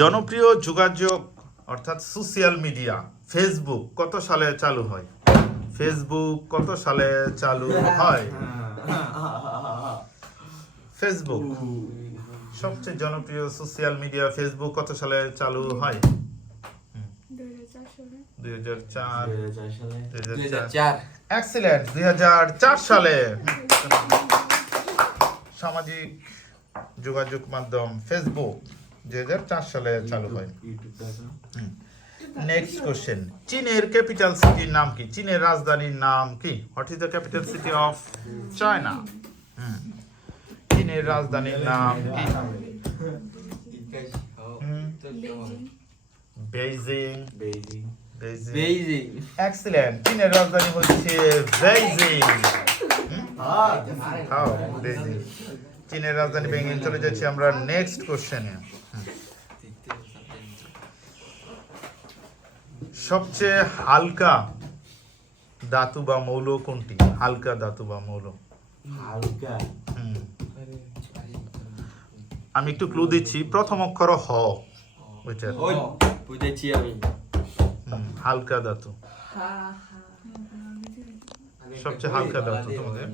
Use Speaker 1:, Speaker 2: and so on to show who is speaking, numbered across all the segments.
Speaker 1: জনপ্রিয় যোগাযোগ অর্থাৎ সোশ্যাল মিডিয়া ফেসবুক কত সালে চালু হয়? ফেসবুক কত সালে চালু হয়? ফেসবুক সবচেয়ে জনপ্রিয় সোশ্যাল মিডিয়া ফেসবুক কত সালে চালু হয়? দুই হাজার চার। দুই হাজার চার। এক্সিলেন্ট দুই সালে। সামাজিক যোগাযোগ মাধ্যম ফেসবুক দুই সালে চালু হয়। নেক্সট কোশ্চেন চীনের ক্যাপিটাল সিটির নাম কি? চীনের রাজধানীর নাম কি? What is the capital city of China চীনের রাজধানীর নাম কি? বেইজিং বেইজিং
Speaker 2: বেইজিং
Speaker 1: এক্সিলেন্ট চীনের রাজধানী হচ্ছে বেইজিং হাও বেইজিং চীনের রাজধানী বেইজিং চলে যাচ্ছি আমরা নেক্সট কোশ্চেনে সবচেয়ে হালকা ধাতু বা মৌল কোনটি? হালকা ধাতু বা মৌল।
Speaker 2: হালকা?
Speaker 1: হুম। আমি একটু ক্লু দিচ্ছি। প্রথম অক্ষর হ। ওইটা
Speaker 2: বুঝেছি আমি।
Speaker 1: হালকা ধাতু। সবচেয়ে হালকা ধাতু তোমাদের?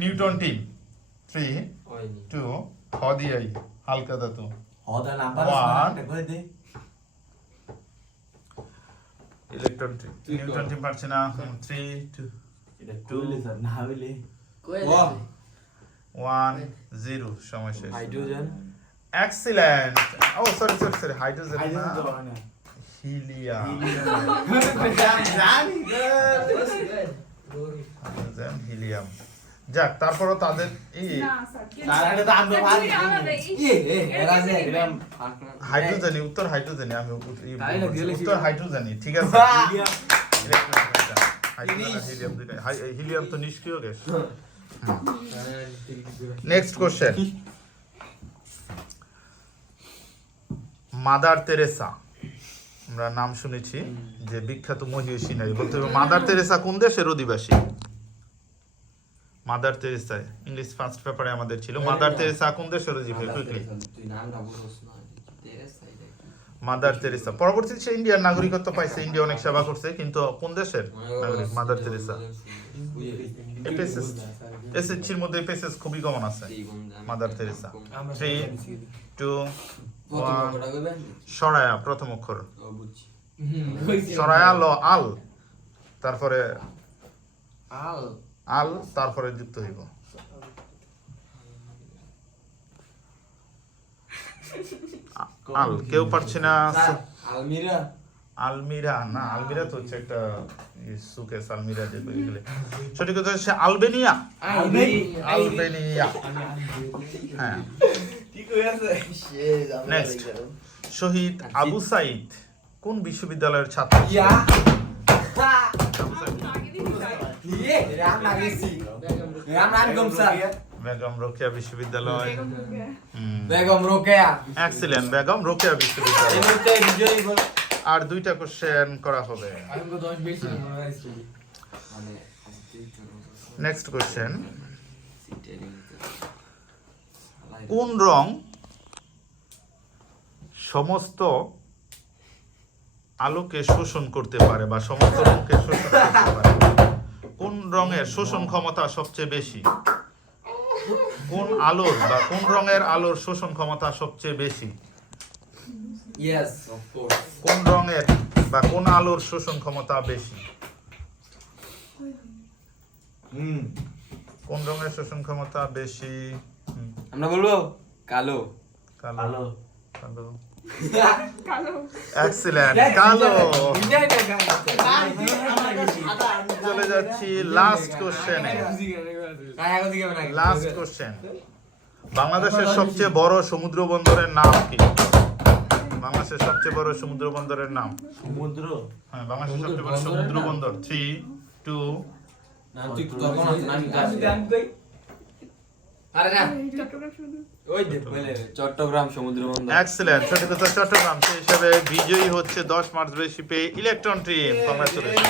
Speaker 1: নিউটন টি থ্রি টু হ দিয়াই হালকা ধাতু ইলেকট্রন টি
Speaker 2: তুই কর।
Speaker 1: নিউটন টি পারছে না। থ্রি টু
Speaker 3: এটা না হইলে।
Speaker 1: ওয়ান জিরো সময় শেষ।
Speaker 2: হাইড্রোজেন
Speaker 1: এক্সিলেন্ট ও সরি সরি সরি হাইড্রোজেন না।
Speaker 3: না
Speaker 1: হিলিয়াম
Speaker 3: জানি
Speaker 1: যাক তারপরও তাদের এই
Speaker 3: তারা তো আন্দো ভাই এ এ এরা যে এরকম
Speaker 1: হাইড্রোজেনই উত্তর হাইড্রোজেনই আমি উত্তর হাইড্রোজেনই ঠিক আছে? হাইড্রোজেন হিলিয়াম হিলিয়াম তো নিষ্ক্রিয় gas. Next question mother Teresa আমরা নাম শুনেছি যে বিখ্যাত মহিষী নারী বলতে হবে মাদার তেরেসা কোন দেশের অধিবাসী? মাদার তেরেসা ইংলিশ ফার্স্ট পেপারে আমাদের ছিল। মাদার তেরেসা কোন দেশের অধিবাসী? কুইকলি? Mother Teresa. পরবর্তীতে সে ইন্ডিয়ার নাগরিকত্ব পাইছে ইন্ডিয়া অনেক সেবা করছে কিন্তু কোন দেশের নাগরিক? Mother Teresa. এসএসসির মধ্যে এপিএসএস খুবই কমন আছে। মাদার তেরেসা থ্রি টু সরায়া প্রথম অক্ষর। সরায়া ল আল। তারপরে
Speaker 2: আল।
Speaker 1: আল তারপরে যুক্ত হইব। আল কেউ পারছে না।
Speaker 2: আলমিরা?
Speaker 1: আলমিরা না আলমিরা তো হচ্ছে একটা সুকেস আলমিরা যে এগুলো। সঠিক কথা হচ্ছে আলবেনিয়া। আলবেনিয়া। হ্যাঁ। নেক্সট শহীদ আবু সাইদ কোন বিশ্ববিদ্যালয়ের ছাত্র বেগম রোকেয়া। বিশ্ববিদ্যালয়।
Speaker 2: বেগম রোকেয়া।
Speaker 1: এক্সিলেন্ট বেগম রোকেয়া। বিশ্ববিদ্যালয়। আর দুইটা কোশ্চেন করা হবে। নেক্সট কোশ্চেন কোন রং সমস্ত আলোকে শোষণ করতে পারে বা সমস্ত রঙকে শোষণ করতে পারে? কোন রঙের শোষণ ক্ষমতা সবচেয়ে বেশি? কোন আলোর বা কোন রঙের আলোর শোষণ ক্ষমতা সবচেয়ে বেশি?
Speaker 2: ইয়েস অফ কোর্স
Speaker 1: কোন রঙের বা কোন আলোর শোষণ ক্ষমতা বেশি?
Speaker 3: হুম।
Speaker 1: কোন রঙের শোষণ ক্ষমতা বেশি?
Speaker 2: আমরা বলব কালো।
Speaker 1: কালো। কালো। এক্সিলেন্ট কালো। চলে যাচ্ছি লাস্ট কোশ্চেনে লাস্ট কোশ্চেন বাংলাদেশের সবচেয়ে বড় সমুদ্র বন্দরের নাম কি? বাংলাদেশের সবচেয়ে বড় সমুদ্র বন্দরের নাম।
Speaker 3: সমুদ্র?
Speaker 1: হ্যাঁ বাংলাদেশের সবচেয়ে বড় সমুদ্র বন্দর থ্রি টু
Speaker 2: আরে না। ওই যে বলে চট্টগ্রাম সমুদ্র বন্দর
Speaker 1: এক্সেলেন্ট সঠিক উত্তর চট্টগ্রাম। সেই হিসাবে বিজয়ী হচ্ছে দশ মার্চ বেশি পেয়ে ইলেকট্রন ট্রেন কংগ্রেচুলেশন